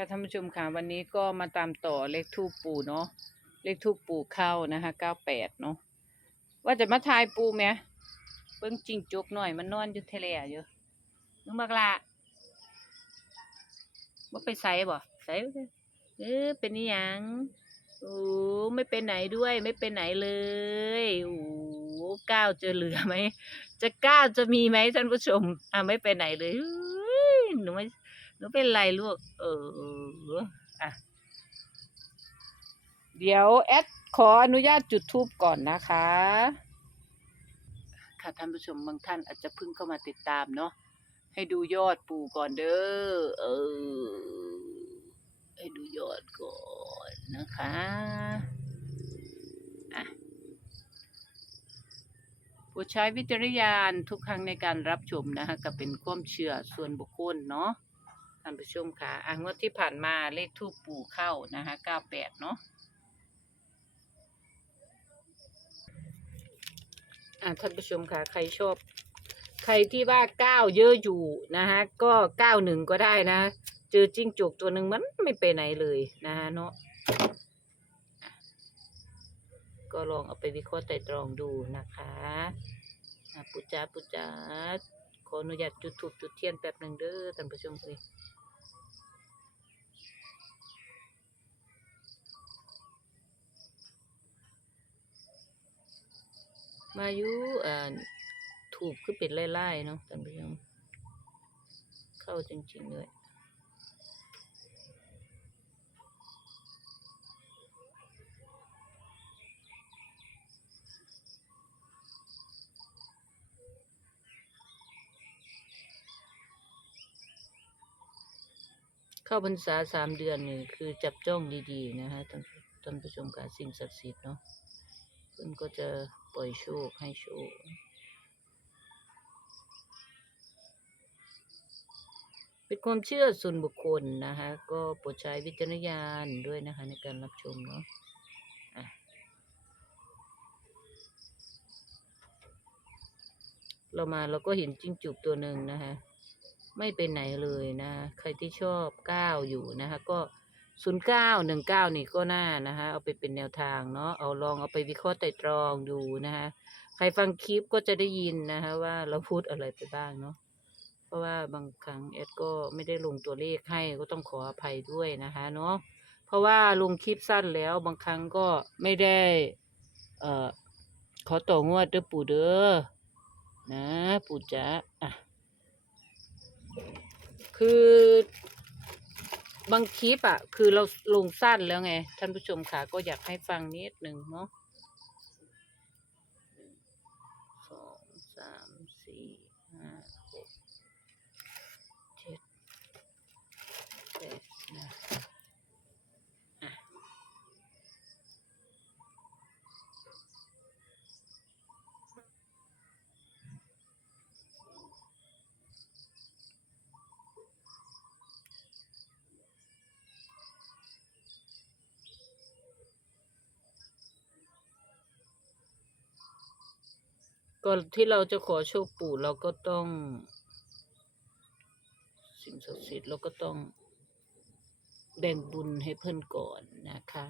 ค่ะท่านผู้ชมค่ะวันนี้ก็มาตามต่อเลขทูปปูเนาะเลขทูปปูเข้านะคะเก้าแปดเนาะว่าจะมาทายปูไหมเบิ้งจริงจกหน่อยมันนอนอยู่ทะเลอยู่นึกมากละว่าไปใส่บ่ใส่เออเป็นนิยังโอ้ไม่เป็นไหนด้วย ไม่เป็นไหนเลยโอ้ก้าวจะเหลือไหมจะก้าวจะมีไหมท่านผู้ชมอะไม่ไปไหนเลยเฮ้ยหนูไม่ หนูเป็นไรลูก เอออะเดี๋ยวแอดขออนุญาตจุดทูปก่อนนะคะ ค่ะท่านผู้ชมบางท่านอาจจะเพิ่งเข้ามาติดตามเนาะให้ดูยอดปู่ก่อนเด้อเออ ให้ดูยอดก่อนนะคะอะโปรดใช้วิจารณญาณทุกครั้งในการรับชมนะคะก็เป็นความเชื่อส่วนบุคคลเนาะท่านผู้ชมค่ะอะงวดที่ผ่านมาเลขทูปปู่เข้านะคะเก้าแปดเนาะอะท่านผู้ชมค่ะ ใครชอบ ใครที่ว่าเก้าเยอะอยู่นะคะก็เก้าหนึ่งก็ได้นะ เจอจิ้งจกตัวหนึ่งมันไม่ไปไหนเลยนะคะเนาะก็ลองเอาไปวิเคราะห์ไตรตรองดูนะคะปุจจาปุจจาขออนุญาตจุดถูปจุดเทียนแป๊บหนึ่งเด้อท่านผู้ชมเอ้ย มายู่เอ่อถูกคือเป็นไล่ๆเนาะท่านผู้ชมเข้าจริงๆเลยเข้าพรรษาสามเดือนนี่คือจับจ้องดีๆ นะฮะท่านท่านผู้ชมการสิ่งศักดิ์สิทธิ์เนาะเพิ่นก็จะ ปล่อยโชคให้โชคเป็นความเชื่อส่วนบุคคลนะคะ ก็โปรดใช้วิจารณญาณด้วยนะคะ ในการรับชมเนาะเรามาเราก็เห็นจิ้งจุกตัวหนึ่งนะคะ ไม่เป็นไหนเลยนะ ใครที่ชอบก้าวอยู่นะคะ ก็ ศูนย์เก้าหนึ่งเก้านี่ก็น่านะคะเอาไปเป็นแนวทางเนาะเอาลองเอาไปวิเคราะห์ไตรตรองดูนะคะใครฟังคลิปก็จะได้ยินนะคะว่าเราพูดอะไรไปบ้างเนาะเพราะว่าบางครั้งแอดก็ไม่ได้ลงตัวเลขให้ก็ต้องขออภัยด้วยนะคะเนาะเพราะว่าลงคลิปสั้นแล้วบางครั้งก็ไม่ได้เอ่อขอต่องวดเด้อปู่เด้อนะปู่จ๋าอะคือ บางคลิปอะ คือเราลงสั้นแล้วไง ท่านผู้ชมค่ะก็อยากให้ฟังนิดหนึ่งเนาะสองสามสี่ห้าหกเจ็ดแปดนะอะ ก่อนที่เราจะขอโชคปู่เราก็ต้อง สิ่งศักดิ์สิทธิ์เราก็ต้องแบ่งบุญให้เพื่อนก่อนนะคะ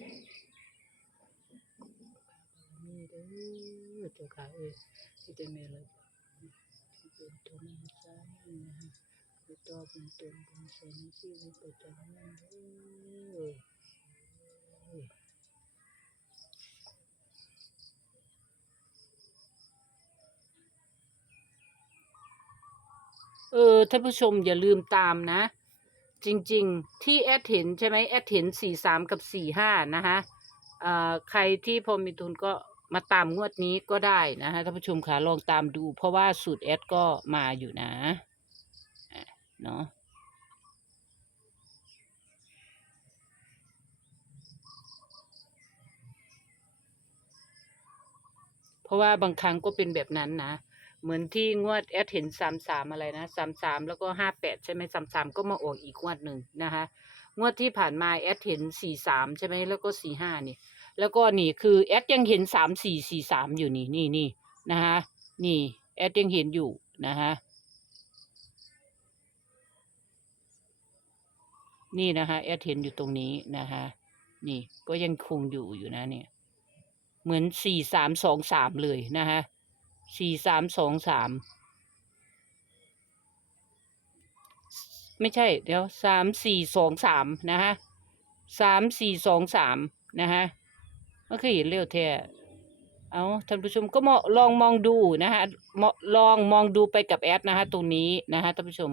นี่เด้อเจ้าค่ะเอ้ยที่จะมีอะไรที่เป็นตัวนั้นซ้ายนะฮะคือตัวเป็นตนเป็นเซนที่วิปจารณ์เด้อเอ้ยเออท่านผู้ชมอย่าลืมตามนะ จริงๆ ที่แอดเห็นใช่ไหมแอดเห็นสี่สามกับสี่ห้านะคะอ่าใครที่พอมีทุนก็มาตามงวดนี้ก็ได้นะฮะท่านผู้ชมค่ะลองตามดู เพราะว่าสูตรแอดก็มาอยู่นะอะเนาะเพราะว่าบางครั้งก็เป็นแบบนั้นนะ เหมือนที่งวดแอดเห็นสามสามอะไรนะสามสามแล้วก็ห้าแปดใช่ไหมสามสามก็มาออกอีกงวดหนึ่งนะคะ งวดที่ผ่านมาแอดเห็นสี่สามใช่ไหมแล้วก็สี่ห้านี่ แล้วก็นี่คือแอดยังเห็นสามสี่สี่สามอยู่นี่นี่นี่นะคะนี่แอดยังเห็นอยู่นะคะนี่นะคะแอดเห็นอยู่ตรงนี้นะคะนี่ก็ยังคงอยู่อยู่นะเนี่ย เหมือนสี่สามสองสามเลยนะคะ สี่สามสองสามไม่ใช่ เดี๋ยวสามสี่สองสามนะคะสามสี่สองสามนะคะมันคือเห็นเร็วแท้เอาท่านผู้ชมก็มลองมองดูนะคะมลองมองดูไปกับแอดนะคะตรงนี้นะคะท่านผู้ชม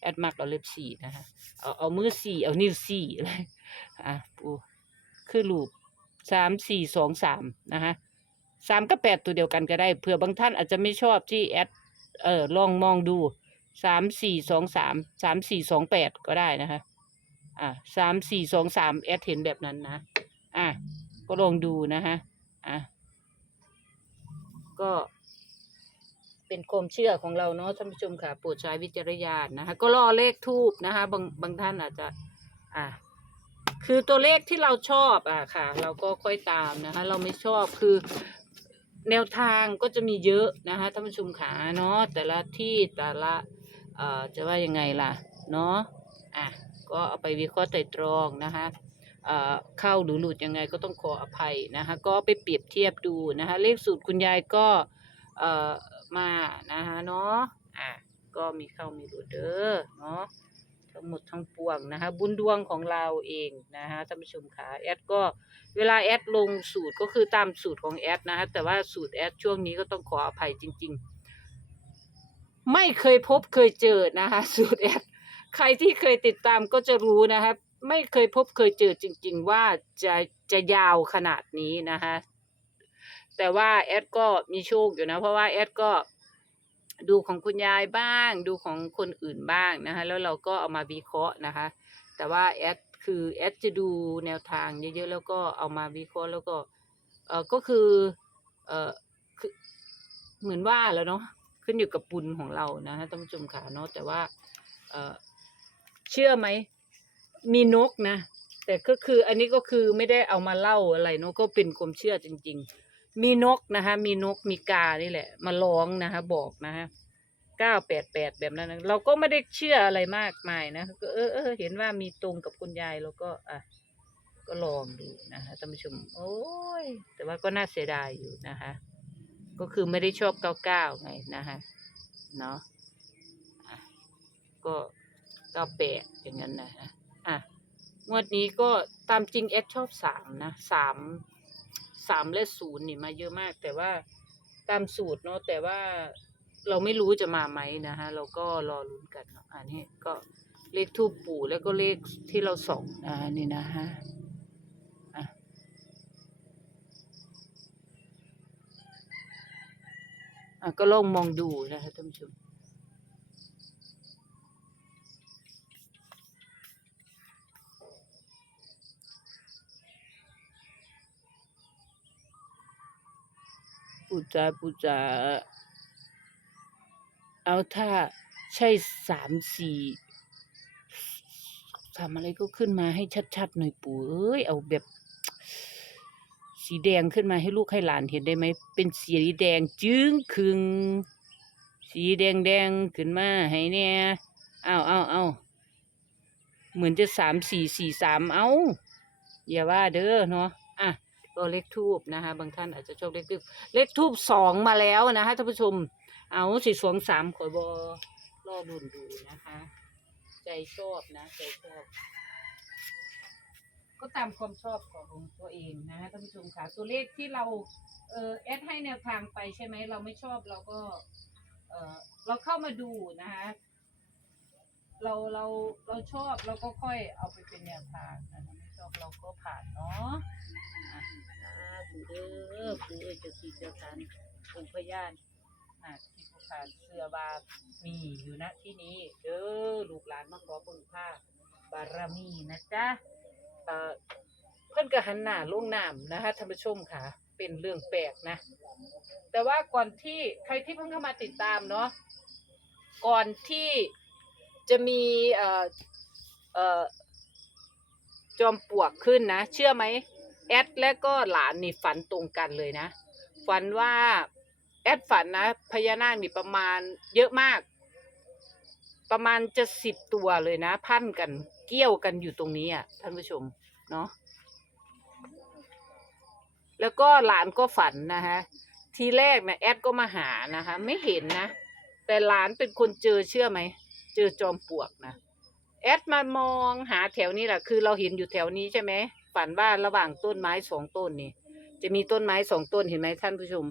แอดมักเอาเล็บสี่นะคะเอาเอามือสี่เอานิ้วสี่อะไรอะปูคือรูปสามสี่สองสามนะคะ สามกับแปดตัวเดียวกันก็ได้เผื่อบางท่านอาจจะไม่ชอบที่แอดเออลองมองดูสามสี่สองสามสามสี่สองแปดก็ได้นะคะอ่าสามสี่สองสามแอดเห็นแบบนั้นนะอะก็ลองดูนะคะอะก็เป็นความเชื่อของเราเนาะท่านผู้ชมค่ะโปรดใช้วิจารณญาณนะคะ ก็รอเลขทูบนะคะ บางบางท่านอาจจะ อะคือตัวเลขที่เราชอบอะค่ะ เราก็ค่อยตามนะคะ เราไม่ชอบคือ แนวทางก็จะมีเยอะนะคะท่านผู้ชมขาเนาะแต่ละที่แต่ละเอ่อจะว่ายังไงล่ะเนาะอะก็เอาไปวิเคราะห์ไตร่ตรองนะคะเอ่อเข้าหรือหลุดยังไงก็ต้องขออภัยนะคะก็ไปเปรียบเทียบดูนะคะเลขสูตรคุณยายก็เอ่อมานะคะเนาะอะก็มีเข้ามีหลุดเด้อเนาะ ทั้งหมดทั้งปวงนะคะบุญดวงของเราเองนะคะท่านผู้ชมคะแอดก็เวลาแอดลงสูตรก็คือตามสูตรของแอดนะคะแต่ว่าสูตรแอดช่วงนี้ก็ต้องขออภัยจริง ๆ ไม่เคยพบเคยเจอนะคะสูตรแอดใครที่เคยติดตามก็จะรู้นะคะไม่เคยพบเคยเจอจริง ๆ ว่าจะจะยาวขนาดนี้นะคะแต่ว่าแอดก็มีโชคอยู่นะเพราะว่าแอดก็ ดูของคุณยายบ้าง ดูของคนอื่นบ้างนะคะ แล้วเราก็เอามาวิเคราะห์นะคะ แต่ว่าแอดคือแอดจะดูแนวทางเยอะๆแล้วก็เอามาวิเคราะห์แล้วก็เออก็คือเออคือเหมือนว่าแล้วเนาะขึ้นอยู่กับบุญของเรานะฮะท่านผู้ชมค่ะเนาะแต่ว่าเออเชื่อไหมมีนกนะ แต่ก็คืออันนี้ก็คือไม่ได้เอามาเล่าอะไรเนาะก็เป็นความเชื่อจริง ๆ มีนกนะคะ มีนกมีกานี่แหละ มาร้องนะคะ บอกนะคะเก้าแปดแปดแบบนั้นนะเราก็ไม่ได้เชื่ออะไรมากมายนะก็เออเออเห็นว่ามีตรงกับคุณยายแล้วก็อะก็ลองดูนะคะท่านผู้ชมโอ้ยแต่ว่าก็น่าเสียดายอยู่นะคะ ก็คือไม่ได้ชอบเก้าเก้าไงนะคะเนาะก็เก้าแปดอย่างนั้นนะคะอะงวดนี้ก็ตามจริงแอดชอบสามนะสาม สามและศูนย์นี่มาเยอะมาก แต่ว่าตามสูตรเนาะแต่ว่าเราไม่รู้จะมาไหมนะฮะเราก็รอลุ้นกันเนาะอันนี้ก็เลขทูปปู่แล้วก็เลขที่เราส่องนะฮะนี่นะฮะอะอะก็ลองมองดูนะฮะท่านผู้ชม ปูจาปูจาเอาถ้าใช่สามสี่ทำอะไรก็ขึ้นมาให้ชัดๆหน่อยปู่เอ้ยเอาแบบ สีแดงขึ้นมาให้ลูกให้หลานเห็นได้ไหมเป็นสีแดงจึ้งคึง สีแดงแดงขึ้นมาให้เนี่ยเอาเอาเอาเหมือนจะสามสี่สี่สามเอาอย่าว่าเด้อเนาะ ก็เลขทูบนะคะ บางท่านอาจจะชอบเลขทูบเลขทูบสองมาแล้วนะคะท่านผู้ชม เอาสี่สองสามขอยบอรอดุนดูนะคะ ใจชอบนะ ใจชอบ ก็ตามความชอบของตัวเองนะท่านผู้ชมค่ะตัวเลขที่เราเออแอดให้แนวทางไปใช่ไหมเราไม่ชอบเราก็ เออเราเข้ามาดูนะคะเราเราเราชอบเราก็ค่อยเอาไปเป็นแนวทางนะไม่ชอบเราก็ผ่านเนาะ ปูเด้อปูเอ้ยเจ้าที่เจ้าทานองค์พญานอะที่ผู้ขาดเสื้อบามีอยู่ณที่นี้เด้อลูกหลานมาขอบุญผ้าบารมีนะจ๊ะเอ่อเพิ่นก็หันหน้าลงน้ำนะคะท่านผู้ชมค่ะ เป็นเรื่องแปลกนะ แต่ว่าก่อนที่ใครที่เพิ่งเข้ามาติดตามเนาะก่อนที่จะมีเอ่อเอ่อจอมปลวกขึ้นนะ เชื่อไหม แอดและก็หลานนี่ฝันตรงกันเลยนะ ฝันว่าแอดฝันนะพญานาคนี่ประมาณเยอะมาก ประมาณจะสิบตัวเลยนะ พันกันเกี่ยวกันอยู่ตรงนี้อะท่านผู้ชมเนาะแล้วก็หลานก็ฝันนะคะทีแรกนะแอดก็มาหานะคะ ไม่เห็นนะ แต่หลานเป็นคนเจอเชื่อไหมเจอจอมปลวกนะแอดมามองหาแถวนี้แหละคือเราเห็นอยู่แถวนี้ใช่ไหม ฝันว่าระหว่างต้นไม้สองต้นนี่จะมีต้นไม้สองต้นเห็นไหมท่านผู้ชม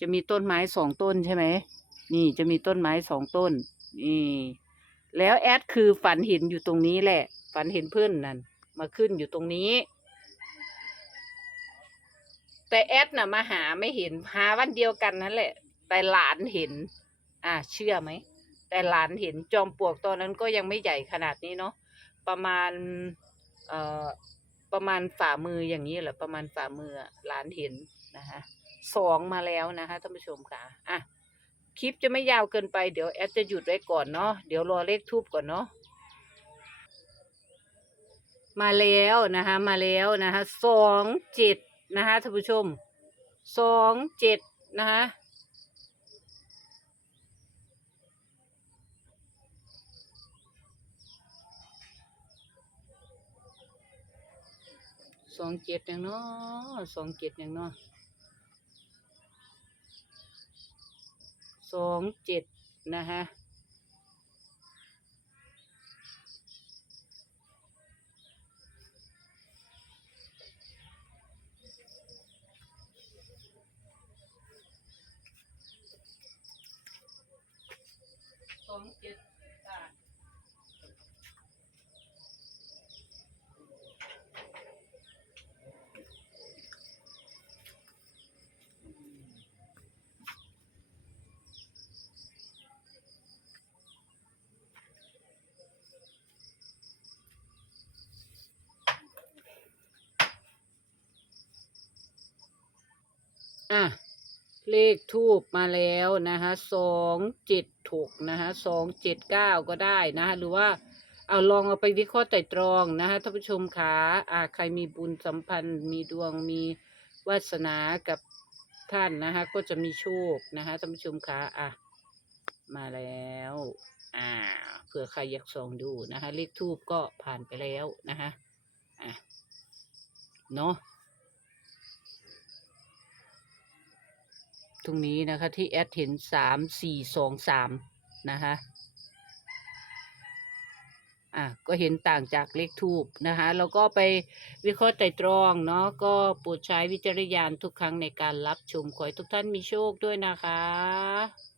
จะมีต้นไม้สองต้นใช่ไหมนี่จะมีต้นไม้สองต้นนี่แล้วแอดคือฝันเห็นอยู่ตรงนี้แหละ ฝันเห็นเพื่อนนั่นมาขึ้นอยู่ตรงนี้ แต่แอดน่ะมาหาไม่เห็นหาวันเดียวกันนั่นแหละ แต่หลานเห็น อ่าเชื่อไหมแต่หลานเห็นจอมปลวกตอนนั้นก็ยังไม่ใหญ่ขนาดนี้เนาะประมาณเอ่อ ประมาณฝ่ามืออย่างนี้แหละประมาณฝ่ามือหลานเห็นนะคะสองมาแล้วนะคะท่านผู้ชมค่ะอะคลิปจะไม่ยาวเกินไปเดี๋ยวแอดจะหยุดไว้ก่อนเนาะเดี๋ยวรอเลขทูบก่อนเนาะมาแล้วนะคะมาแล้วนะคะสองเจ็ดนะคะท่านผู้ชมสองเจ็ดนะคะ สองเจ็ดอย่างเนาะสองเจ็ดอย่างเนาะสองเจ็ดนะฮะสองเจ็ด อะ เลขทูบมาแล้วนะคะสองเจ็ดถูกนะคะสองเจ็ดเก้าก็ได้นะคะหรือว่าเอาลองเอาไปวิเคราะห์ไตร่ตรองนะคะท่านผู้ชมคะอ่าใครมีบุญสัมพันธ์ มีดวงมีวาสนากับท่านนะคะก็จะมีโชคนะคะท่านผู้ชมคะอะ มาแล้ว อ่าเผื่อใครอยากส่องดูนะคะ เลขทูบก็ผ่านไปแล้วนะคะอะเนาะ ตรงนี้นะคะ ที่แอดเห็นสามสี่สองสามนะคะอะก็เห็นต่างจากเลขทูบนะคะแล้วก็ไปวิเคราะห์ไตรตรองเนาะก็โปรดใช้วิจารณญาณทุกครั้งในการรับชมขอให้ทุกท่านมีโชคด้วยนะคะ